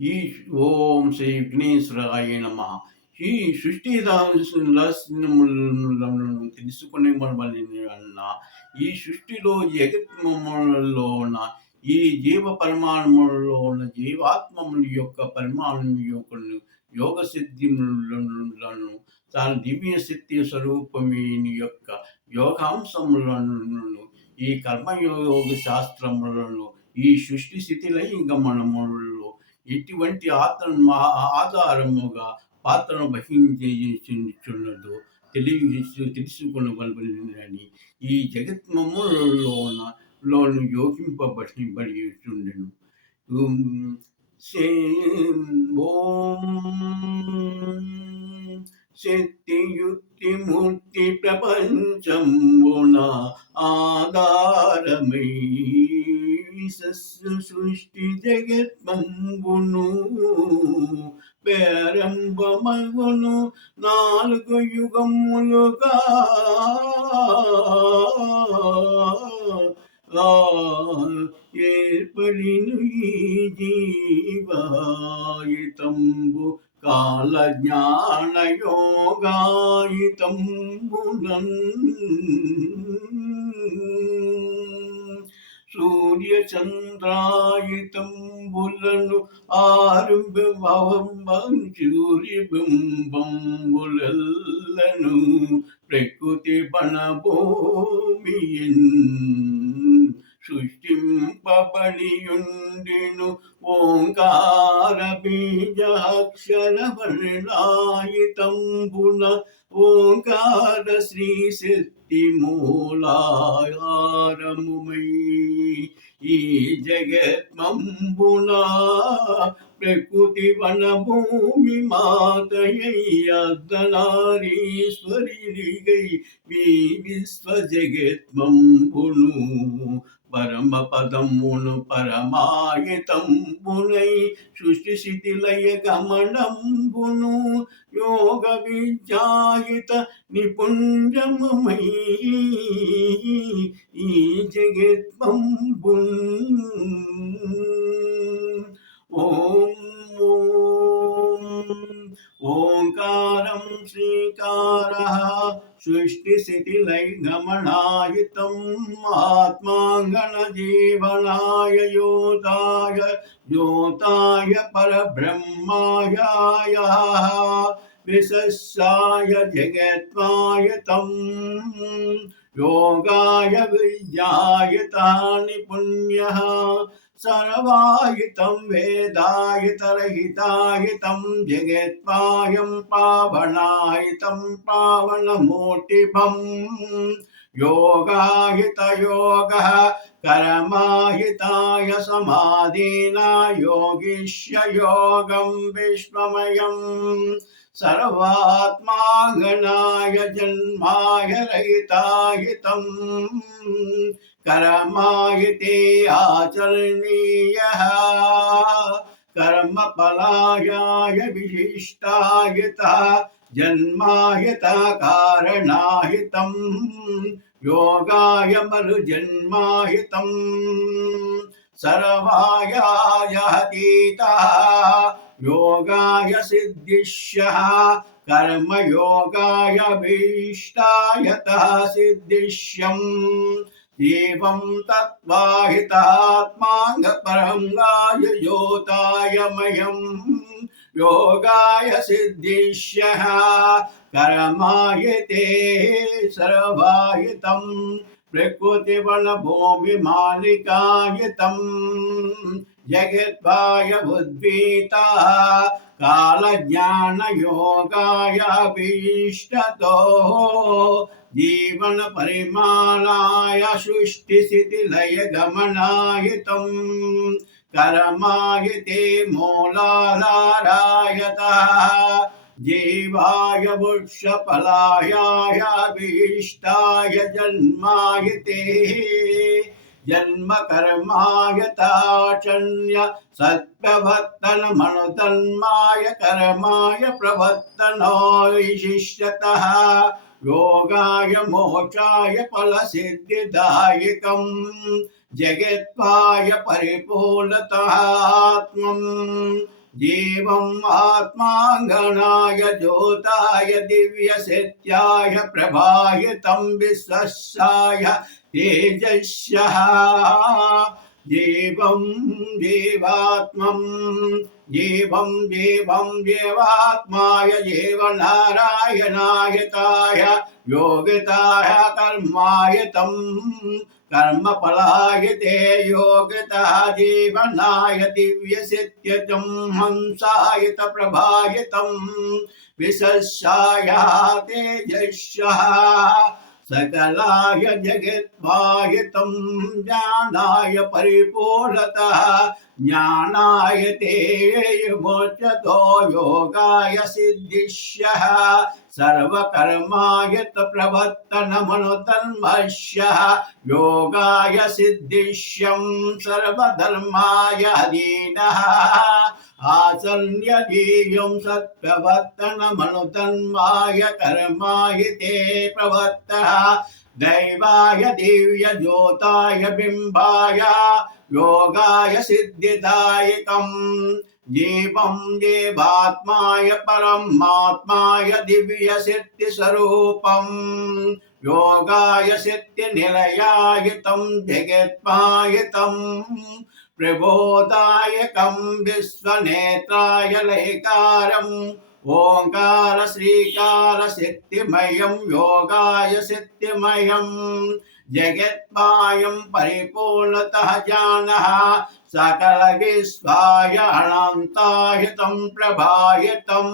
ఈ ఓం శ్రీ విఘ్నేశ్వరాయ నమః. ఈ సృష్టి రహస్యములను తెలుసుకునే అన్న ఈ సృష్టిలో జగత్ములో ఉన్న ఈ జీవ పరిమాణములలో ఉన్న జీవాత్మముల యొక్క పరిమాణం యొక్క యోగ సిద్ధిములను తన దివ్య శక్తి స్వరూపమేని యొక్క యోగాంశములను ఈ కర్మయోగ శాస్త్రములను ఈ సృష్టి స్థితిలై గమనములలో ఎటువంటి ఆధారముగా పాత్రను వహించుచున్నదో తెలుసుకొనవలెనని ఈ జగత్మములోను యోగింపబడియుచుండెను. ఓం శక్తియుక్తి మూర్తి ప్రపంచమున ఆధారమై సృష్టి జగత్మంబును పేరంబమగును 4 యుగములుగా ఏర్పడిను ఈ జీవాయుతంబు కాల జ్ఞాన యోగాయుతంబునన్ సూర్య చంద్రాయుతంబులను సూర్యబింబంబులెల్లను ప్రకృతి బణభూమియన్ సృష్టింపబడియుండెను ఓంకార బీజాక్షర వర్ణాయుతంబున ఓంకార శ్రీ శక్తి మూలాధారముమై ఈ జగత్మంబున ప్రకృతి వనభూమి మాతయ్యర్ధనారీశ్వరిగై విశ్వ జగత్మంబును పరమ పదమును పరమాయతంబునై సృష్టి స్థితిలయ గమనంబును యోగ విద్యాయుత నిపుణ్యమై ఈ జగత్మంబున్ ఓం ఓంకారం శ్రీకారః సృష్టిస్థితిలయగమనాయుతం ఆత్మాంగణ జీవనాయ యోతాయ పరబ్రహ్మాయ విశస్యాయ జగత్వాయతం యోగాయ విద్యాయుత నిపుణ్యః सर्वायुतं वेदायुतरहितायुतं जगत्पायं पावनायुतं पावनमूर्तिभम् योगायुत योगः कर्मायुताय समाधीना योगिष्य योगं विश्वमयम् सर्वात्मागणाय जन्माय रहितायुतम् कर्मायते आचरणीयः कर्मफलाय विशिष्टायतः जन्मायतः कारणायतं योगाय मरुजन्मायतं सर्वाय हतीतः योगाय सिद्धिष्यः कर्मयोगाय भीष्टायतः सिद्धिष्यम् एवं तत्त्वाहितात्माङ्गपरङ्गाय योतायमयं योगाय सिद्धिष्यः कर्मायते सर्वायुतं प्रकृतिवनभूमिमालिकायुतं जगद्वाय उद्वीता कालज्ञानयोगाय भीष्टतो जीवन परिमाणाय सृष्टिस्थितिलय गमनायुतं कर्मायते मूलाधारायतः जीवाय वृक्षफलाय भीष्टाय जन्मायते जन्म कर्मायताचन्य सत्प्रवर्तन मनुतन्माय कर्माय प्रवर्तनो विशिष्यतः योगाय मोक्षाय फलसिद्धिदायकं जगत्वाय परिपूर्णतः आत्मं జీవం ఆత్మాంగనాయ జ్యోతాయ దివ్యసత్యాయ ప్రభాయితం విశ్వస్యాయ తేజస్యః జీవం జీవాత్మం జీవం జీవం జీవాత్మాయ జీవనారాయణాయతాయ యోగితాయ కర్మాయతం कर्मफलायते योगितः जीवनाय दिव्यसिद्ध्यतं हंसायत प्रभायतं विशस्याय तेजस्यः सकलाय जगद्वायितं ज्ञानाय परिपूर्णतः ज्ञानाय ते मोचतो योगाय सिद्धिष्यः सर्वकर्मायत प्रवर्तनमनुतन्मष्यः योगाय सिद्धिष्यं सर्वधर्माय अधीनः आचर्यदीयं सत्प्रवर्तनमनुतन्माय कर्माय ते प्रवर्तः दैवाय दिव्यज्योताय बिम्बाय योगाय सिद्धिदायकम् जीवं जीवात्माय परमात्माय दिव्यसिद्धिस्वरूपम् योगाय सिद्धिनिलयायितं जगत्मायितं प्रबोधायकं विश्वनेत्राय लयकारम् ओंकार श्रीकार सिद्धिमयं योगाय सिद्धिमयं जगत्मायं परिपूर्णतः जानः सकल विश्वाय अनन्ताहितं प्रभायितं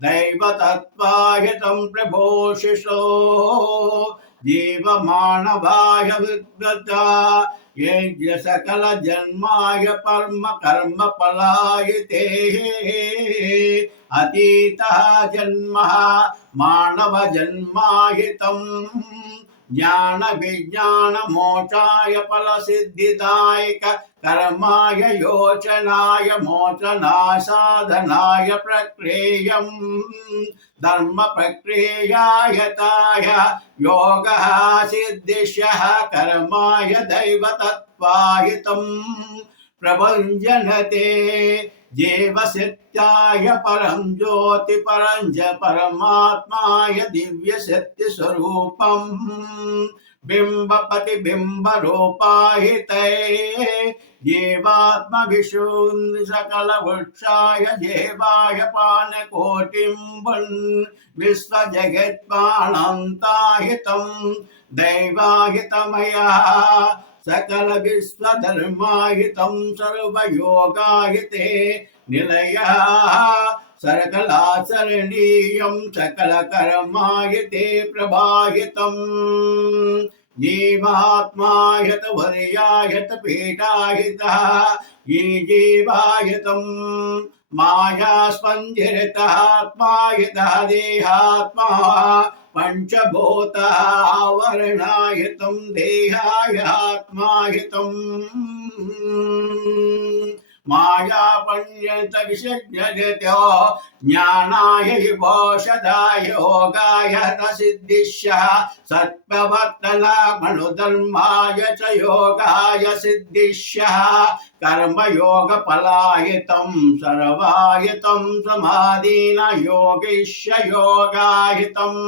दैवतत्त्वाहितं प्रभोषिषो जीवमानवाय विद्वता यज्ञ सकल जन्माय परम कर्म फलायते अतीतः जन्मः मानव जन्मायितं ज्ञान विज्ञान मोक्षाय फल सिद्धिदायक कर्माय योचनाय मोचनाय साधनाय प्रक्रियं धर्म प्रक्रियायताय योगः सिद्धिष्यः कर्माय दैवतत्त्वायितं प्रभञ्जनते जीवसत्याय परं ज्योति परं च परमात्माय दिव्यसत्यस्वरूपं बिम्बपतिबिम्बरूपाहिते जीवात्मविशून् सकलवृक्षाय देवाय पानकोटिं विश्वजगत्पाणन्ताहितं दैवाहितमयः सकल विश्वधर्माहितं सर्वयोगाहिते निलयः सकलाचरणीयं सकलकर्माहिते प्रभाहितं जीवात्मायत वर्यायत पीठाहितः ये जीवायतं मायास्पन्दिरतः आत्मायतः देहात्मा पंचभूतः आवरणायतं देहाय आत्मायतं मायापण्यत विषज्ञजतो ज्ञानाय विभूषदाय योगाय सिद्धिष्यः सत्प्रवर्तनामनुधर्माय च योगाय सिद्धिष्यः कर्मयोगफलायितं सर्वायितं समाधीन योगिष्य योगायितम्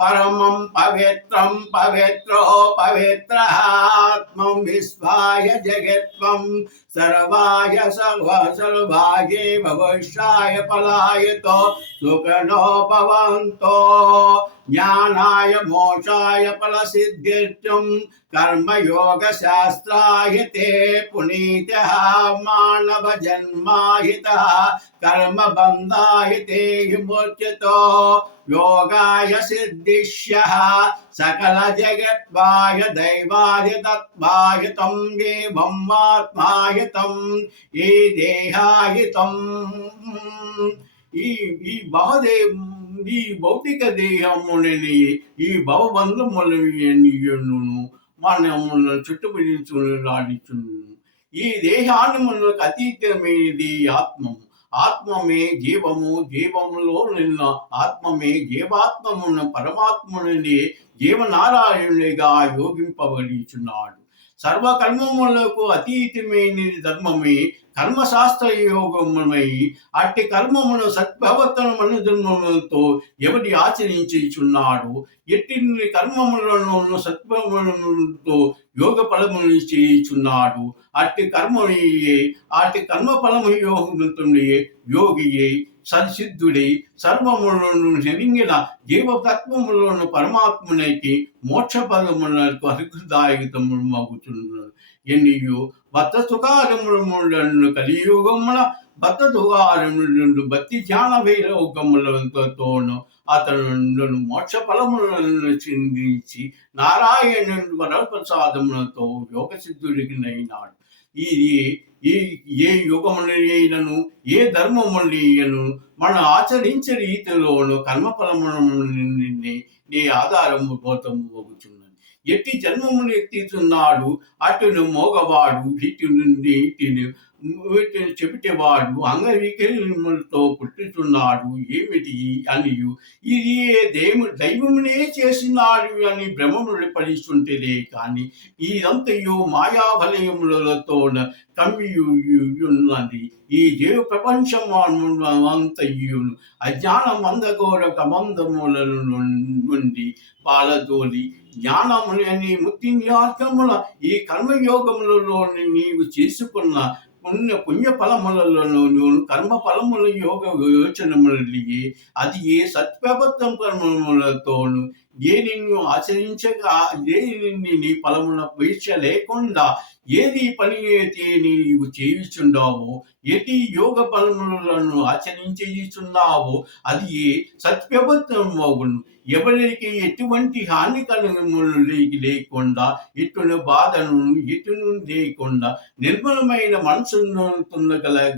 परमं पवित्रं पवित्रो पवित्रः आत्मं विश्वाय जगत्वं सर्वाय सर्वाये भविष्याय फलायतो सुखनो भवन्तो ज्ञानाय मोक्षाय फलसिद्ध्यर्थं कर्मयोगशास्त्राय ते पुनीतः मानवजन्माहितः कर्मबन्धाय ते विमुच्यतो योगाय सिद्धिष्यः सकल जगत्वाय दैवायतत्वायतं देवं आत्मायतं ये देहायितं ఈ భవదే ఈ భౌతిక దేహముని ఈ భవబంధములను మనములను చుట్టుముడించును ఈ దేహాన్ని మనకు అతీతమైనది ఆత్మము ఆత్మమే జీవము జీవములో నిన్న ఆత్మమే జీవాత్మమును పరమాత్మని జీవనారాయణునిగా యోగింపబడిచున్నాడు సర్వకర్మములకు అతీతమైనది ధర్మమే కర్మశాస్త్ర యోగమై అట్టి కర్మమును సత్ప్రవర్తనమను ధర్మములతో ఎవరి ఆచరించుచున్నాడు ఎట్టి కర్మములను సత్ప్రవర్తనతో యోగ ఫలమును చేయుచున్నాడు అట్టి కర్మ ఫలము యోగముతుండే యోగియే సరిసిద్ధుడై సర్వములను నెరింగిన జీవతత్వములను పరమాత్మునికి మోక్ష పదములకు అధికదాయకతము మగుచున్నాడు ఎన్నియో భక్త సుఖారములను కలియుగమున భక్త దుగారములను భక్తి ధ్యాన వైరోగములతోను అతను మోక్ష ఫలములను చిందించి నారాయణుని వరప్రసాదములతో యోగ సిద్ధుడికినైనాడు. ఇది ఏ యుగమునైనను ఏ ధర్మమునైనను మనం ఆచరించే రీతిలోను కర్మఫలముని నీ ఆధారము పోతము పోగుచున్నది. ఎట్టి జన్మమును ఎత్తుతున్నాడు అటును మోగవాడు వీటిని చెబిటేవాడు అంగవికలతో పుట్టుతున్నాడు ఏమిటి అనియు ఇది దైవమునే చేసినాడు అని భ్రమములు పడిస్తుంటేదే కానీ ఇదంతయు మాయాఫలయములతో కమ్మియున్నది. ఈ జీవ ప్రపంచమంతయును అజ్ఞానం అందఘోర కమందముల నుండి పాలదోలి జ్ఞానములని ముక్తిన్యార్థముల ఈ కర్మయోగములలో నీవు చేసుకున్న పుణ్య ఫలములలోను కర్మ ఫలముల యోగ యోచనములే అది ఏ సత్ప్రబద్ధం కర్మములతోను ఏ నిన్ను ఆచరించగా నీ ఫలముల వీక్ష లేకుండా ఏది పని అయితే నీవు చేయుచున్నావో ఏది యోగ ఫలములను ఆచరించుచున్నావో అది ఏ సత్ప్రబద్ధం అవును. ఎవరికి ఎటువంటి హాని లేకుండా ఎటువంటి బాధను ఎటును లేకుండా నిర్మలమైన మనసును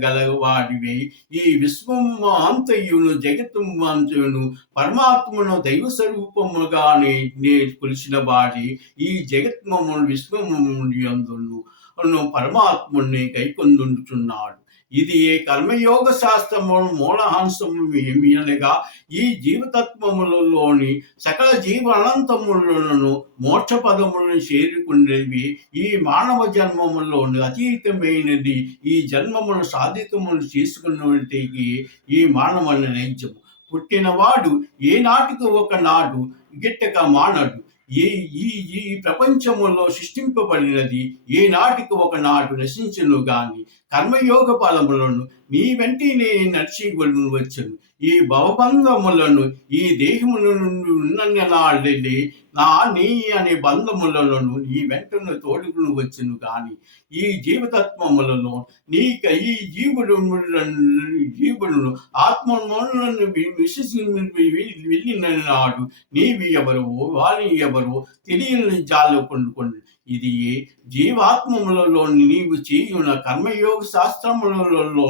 గలవాడివే ఈ విశ్వము అంతయును జగత్తు అంతయును పరమాత్మను దైవ స్వరూపముగానే కొలిసిన వాడి ఈ జగత్మము విశ్వము అందును పరమాత్ముని కైకొందుచున్నాడు. ఇది ఏ కర్మయోగ శాస్త్రము మూలహాంసము ఏమి అనగా ఈ జీవతత్వములలోని సకల జీవ అనంతములను మోక్ష పదములను చేరుకునేవి ఈ మానవ జన్మములోని అతీతమైనది. ఈ జన్మమును సాధితములు చేసుకున్నటికి ఈ మానవ నైజము పుట్టినవాడు ఏనాటికి ఒకనాడు గిట్టక మానడు. ఈ ప్రపంచములో సృష్టింపబడినది ఏనాటికి ఒకనాడు నశించును గాని కర్మయోగ ఫలములను నీ వెంటనే నడిచి వచ్చును. ఈ భవబంధములను ఈ దేహముల నుండి ఉన్ననాళ్ళే నీ అనే బంధములను నీ వెంటను తోడుకుని వచ్చును గాని ఈ జీవతత్వములలో ఈ జీవులను ఆత్మలను వెళ్ళిన నాడు నీవి ఎవరో వారి ఎవరో తెలియని జాలు కొనుక్కోండి. ఇది జీవాత్మములలో నీవు చేయున కర్మయోగ శాస్త్రములలో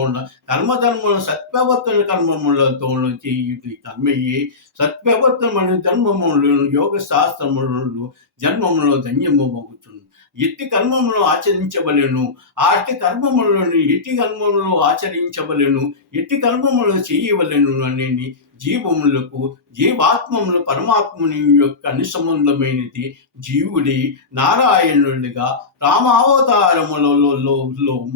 కర్మధర్మముల సత్ప్రవర్తన కర్మములతో చేయుటి కర్మయే సత్ప్రవర్తనమైన ధర్మములను యోగ శాస్త్రములను జన్మములో ధన్యము మగుచును. ఎట్టి కర్మములను ఆచరించవలెను అట్టి కర్మములను ఎట్టి కర్మములు ఆచరించవలెను ఎట్టి కర్మములు చేయవలెను అని జీవములకు జీవాత్మములు పరమాత్ముని యొక్క అనుసంబంధమైనది. జీవుడి నారాయణుడిగా రామావతారములలో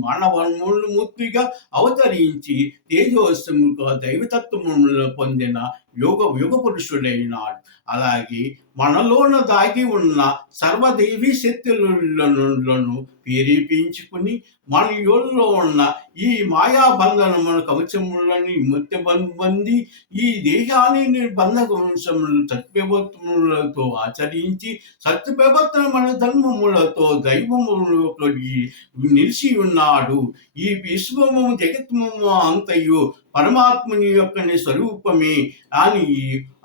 మానవమూర్తిగా అవతరించి తేజోస్తముగా దైవతత్వములను పొందిన యుగ పురుషుడైనాడు. అలాగే మనలోన దాగి ఉన్న సర్వదేవీ శక్తులను ప్రేరేపించుకుని మన యోల్లో ఉన్న ఈ మాయాబంధనముల కవచములని ముత్యబంది ఈ దేహాన్ని బంధకవంశములు సత్ప్రవర్తనలతో ఆచరించి సత్ప్రవర్తనమైన ధర్మములతో దైవములతో నిలిచి ఉన్నాడు. ఈ విశ్వము జగత్మము అంతయు పరమాత్ముని యొక్క స్వరూపమే అని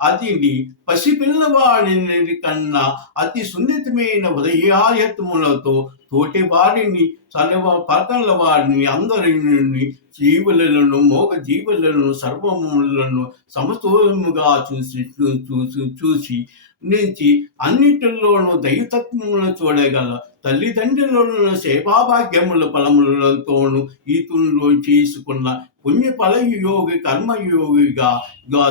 అది పసిపిల్లవాడిని కన్నా అతి సున్నితమైన ఉదయాయత్ములతో తోటి వారిని పక్కల వారిని అందరిని జీవులను మోగ జీవులను సర్వములను సమతూలముగా చూసి నుంచి అన్నిటిలోనూ దైవతత్వములను చూడగల తల్లిదండ్రులను సేవాభాగ్యముల ఫలములతోనూ ఈతుల్లో చేసుకున్న పుణ్య ఫలయోగి కర్మయోగిగా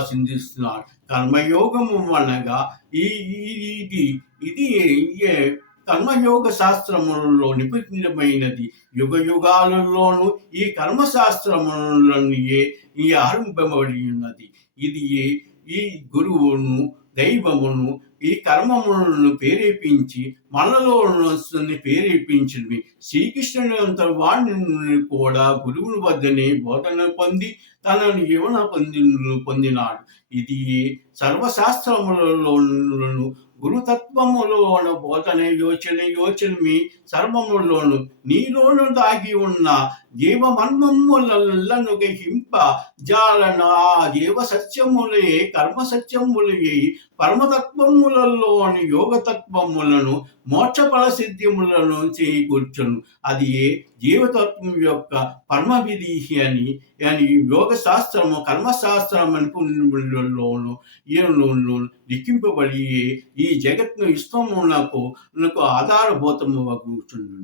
సింధిస్తున్నాడు. కర్మయోగము అనగా ఇది కర్మయోగ శాస్త్రములలో నిపుణమైనది. యుగ యుగాలలోనూ ఈ కర్మశాస్త్రములనియే ఈ ఆరంభబడి ఉన్నది. ఇది ఈ గురువును, దైవమును ఈ కర్మములను ప్రేరేపించి మనలో ప్రేరేపించినవి. శ్రీకృష్ణుని అంత వాణిని కూడా గురువుని వద్దనే బోధన పొంది తనను జీవన పొందినాడు. ఇది సర్వశాస్త్రములలోను గురుతత్వములోన బోధన యోచనమి సర్వములోను నీలోను దాగి ఉన్న జీవమర్మములను గ్రహింప జాలన ఆ జీవ సత్యములే కర్మ సత్యములే పరమతత్వములలోని యోగతత్వములను మోక్షఫల సిద్ధిములను చేకూర్చును. అది ఏ జీవతత్వం యొక్క పరమ విధి అని యోగ శాస్త్రము కర్మశాస్త్రం అనుకులోను లిఖింపబడి ఈ జగత్ను విశ్వమునకు ఆధారభూతము కూర్చుండు.